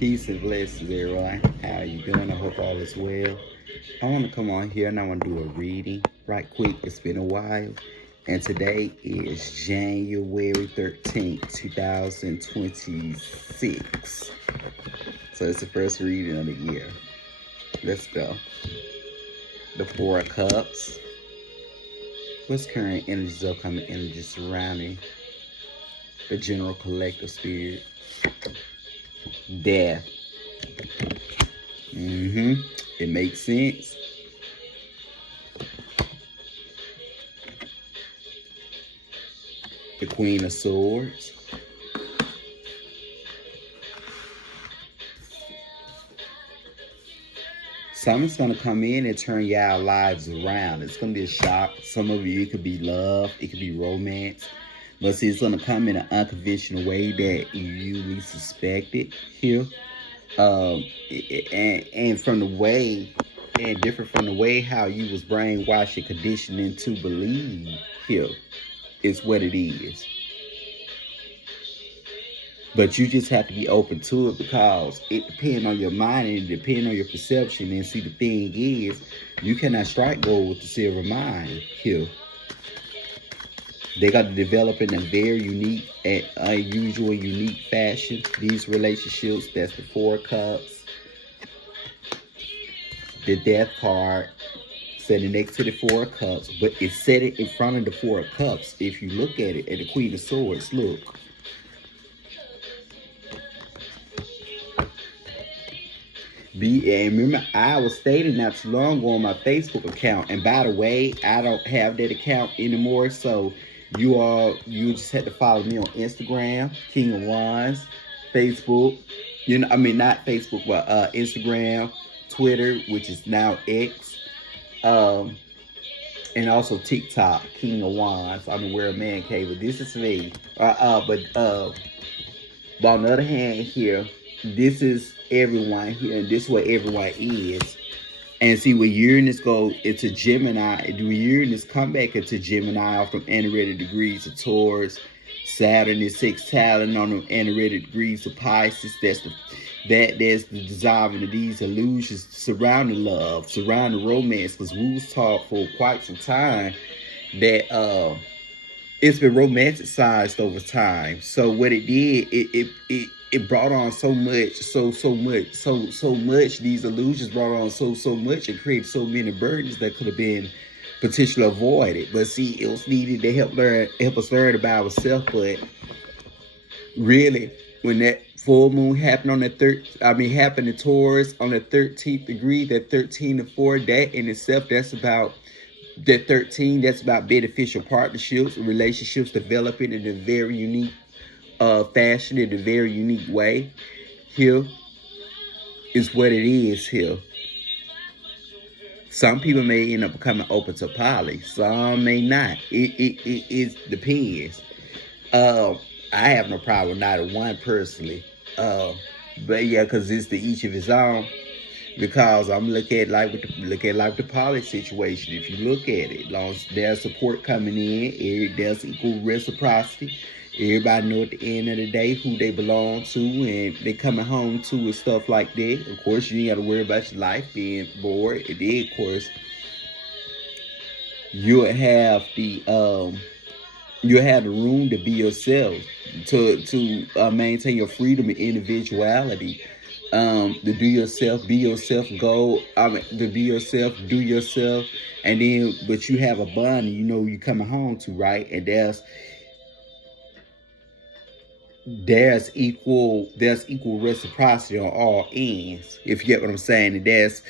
Peace and blessings, everyone. How you doing? I hope all is well. I want to come on here and I want to do a reading right quick. It's been a while. And today is January 13th, 2026. So it's the first reading of the year. Let's go. The Four of Cups. What's current energies, upcoming energies surrounding the general collective spirit? Death. It makes sense. The Queen of Swords. Something's going to come in and turn y'all lives around. It's going to be a shock. Some of you, it could be love. It could be romance. But see, it's going to come in an unconventional way that you least suspected here. And from the way, and different from the way how you was brainwashed and conditioned to believe here is what it is. But you just have to be open to it because it depends on your mind and it depends on your perception. And see, the thing is, you cannot strike gold with the silver mind here. They got to develop in a very unique and unusual, unique fashion. These relationships, that's the Four of Cups, the Death card, sitting next to the Four of Cups, but it's set in front of the Four of Cups. If you look at it, at the Queen of Swords, look. And remember, I was stating not too long ago on my Facebook account, and by the way, I don't have that account anymore, so you just had to follow me on Instagram, King of Wands, Facebook, not Facebook, but Instagram, Twitter, which is now X, and also TikTok, King of Wands. I'm aware of man cave, but this is me. But on the other hand here, this is everyone here, and this is what everyone is. And see, when Uranus go into Gemini, do Uranus come back into Gemini off from anti-retrograde degrees of Taurus? Saturn is sextiling on them anti-retrograde degrees of Pisces. That's the dissolving of these illusions surrounding love, surrounding romance. Because we was taught for quite some time that it's been romanticized over time. So what it did, it brought on so much. These illusions brought on so much and created so many burdens that could have been potentially avoided. But see, it was needed to help us learn about ourselves. But really, when that full moon happened on happened in Taurus on the 13th degree, that 13 to 4, that in itself, that's about that 13. That's about beneficial partnerships, relationships developing in a very unique fashion, in a very unique way. Here is what it is here. Some people may end up becoming open to poly. Some may not. It depends. I have no problem with neither one personally. But yeah, because it's to each of his own. Because I'm looking at the poly situation. If you look at it, long as there's support coming in, there's equal reciprocity. Everybody know at the end of the day who they belong to and they coming home to and stuff like that. Of course, you ain't got to worry about your life being bored. And then, of course, you'll have the room to be yourself, to maintain your freedom and individuality. To do yourself, be yourself, to be yourself, do yourself, and then, but you have a bond and you coming home to, right? And there's equal reciprocity on all ends, if you get what I'm saying. And there's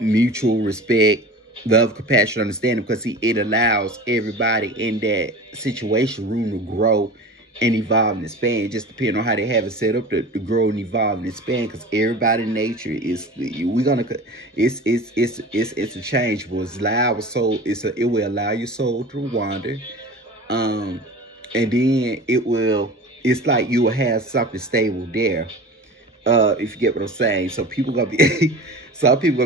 mutual respect, love, compassion, understanding, because see, it allows everybody in that situation room to grow and evolve and expand. Just depending on how they have it set up to grow and evolve and expand. Because everybody in nature it's interchangeable. It's allow soul. It will allow your soul to wander. And then it's like you will have something stable there. If you get what I'm saying. So some people gonna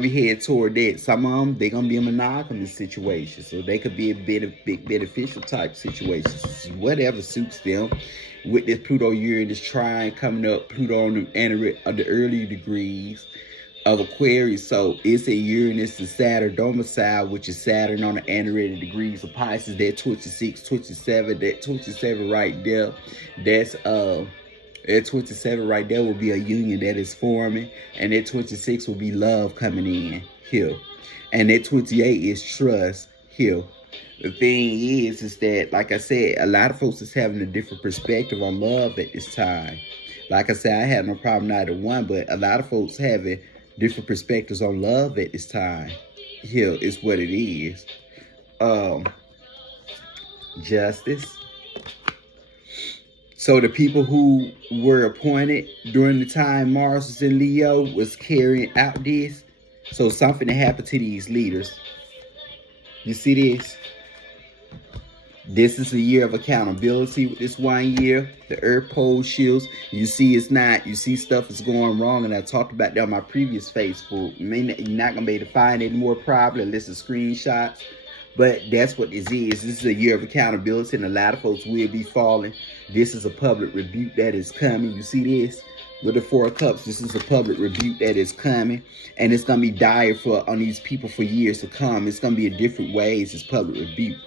be headed toward that. Some of them, they gonna be a monogamous situation. So they could be a big beneficial type situations. Whatever suits them, with this Pluto Uranus trine coming up, Pluto on the early degrees of Aquarius. So it's a Uranus and Saturn domicile, which is Saturn on the anaretic degrees of Pisces. That 26, 27, that 27 right there. That's that 27 right there will be a union that is forming, and that 26 will be love coming in here, and that 28 is trust here. The thing is that, like I said, a lot of folks is having a different perspective on love at this time. Like I said, I had no problem either one, but a lot of folks having different perspectives on love at this time. Here is what it is. Justice. So the people who were appointed during the time Mars was in Leo was carrying out this. So something that happened to these leaders. You see this? This is a year of accountability with this 1 year. The Earth pole shields. You see it's not. You see stuff is going wrong. And I talked about that on my previous Facebook. You're not going to be able to find any more probably unless it's screenshots. But that's what this is. This is a year of accountability, and a lot of folks will be falling. This is a public rebuke that is coming. You see this? With the Four of Cups, this is a public rebuke that is coming. And it's going to be dire on these people for years to come. It's going to be in different ways. It's public rebuke.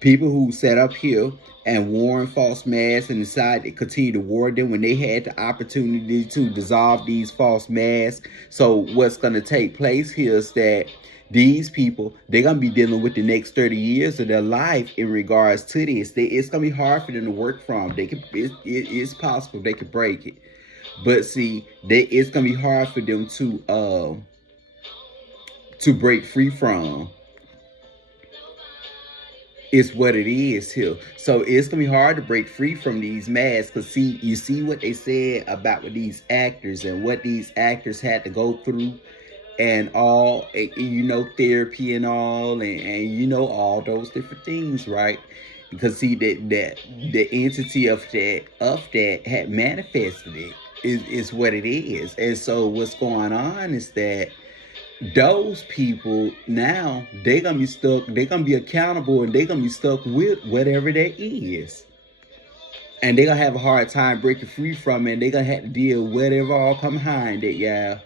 People who sat up here and worn false masks and decided to continue to war them when they had the opportunity to dissolve these false masks. So what's going to take place here is that these people, they're going to be dealing with the next 30 years of their life in regards to this. It's going to be hard for them to work from. It's possible they could break it. But see, it's going to be hard for them to break free from. It's what it is here. So it's going to be hard to break free from these masks. Because see, you see what they said about with these actors and what these actors had to go through. And all, you know, therapy and all, and you know, all those different things, right? Because see, that the entity of that had manifested it is what it is. And so what's going on is that those people now, they're gonna be stuck, they're gonna be accountable, and they're gonna be stuck with whatever that is. And they're gonna have a hard time breaking free from it, and they're gonna have to deal with whatever all come behind it, yeah.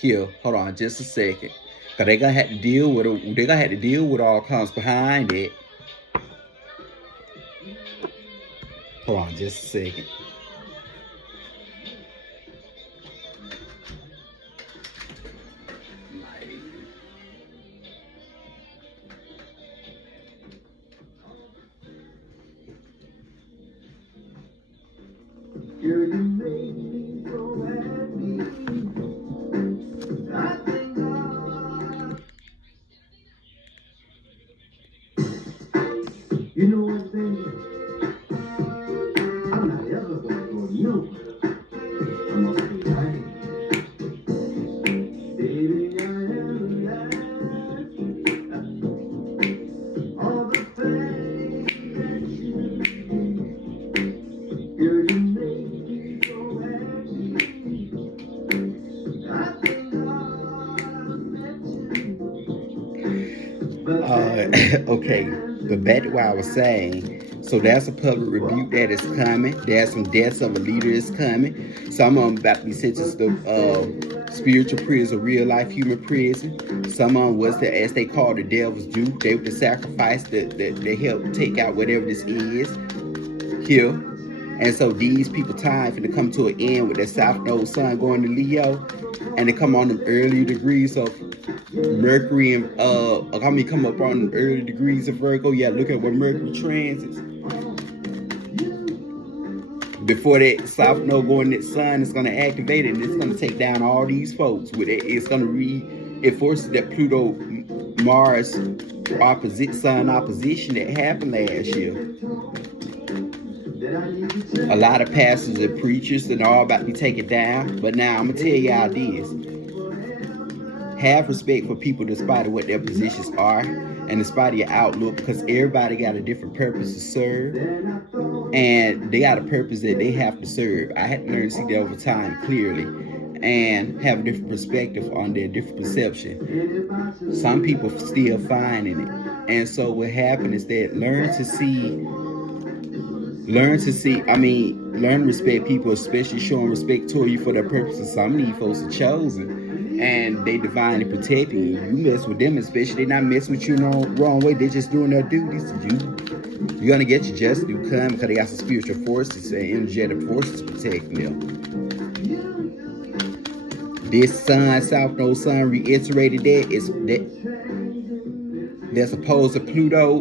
Here, hold on just a second. Cause they're gonna have to deal with it. They're gonna have to deal with all comes behind it. Hold on just a second. You know what, baby? I'm not ever gonna go nowhere. I'm gonna be right. Baby, I am alive. All the things that you did, girl, you made me so happy. I thank God I met you. Okay. But back to what I was saying, so that's a public rebuke that is coming. There's some deaths of a leader is coming. Some of them about to be sentenced to spiritual prison, real life human prison. Some of them was as they call the devil's due. They were the sacrifice that help take out whatever this is here. And so these people time finna come to an end with their South Node sun going to Leo, and they come on them early degrees of Mercury and come up on early degrees of Virgo. Yeah, look at where Mercury transits. Before that South Node going, that sun is gonna activate it, and it's gonna take down all these folks with it. It's gonna reinforce that Pluto Mars sun opposition that happened last year. A lot of pastors and preachers and all about to be taken down. But now I'm gonna tell y'all this. Have respect for people despite of what their positions are and despite of your outlook, because everybody got a different purpose to serve, and they got a purpose that they have to serve. I had to learn to see that over time clearly and have a different perspective on their different perception. Some people still finding it. And so what happened is that learn to see Learn to see, learn to respect people, especially showing respect toward you for their purposes. Some of these folks are chosen and they divinely protecting you. You mess with them, especially they not messing with you in the wrong way. They're just doing their duties to you. You're gonna get your just due come because they got some spiritual forces and energetic forces protecting them. This sun, South Node sun reiterated that it's that that's opposed to Pluto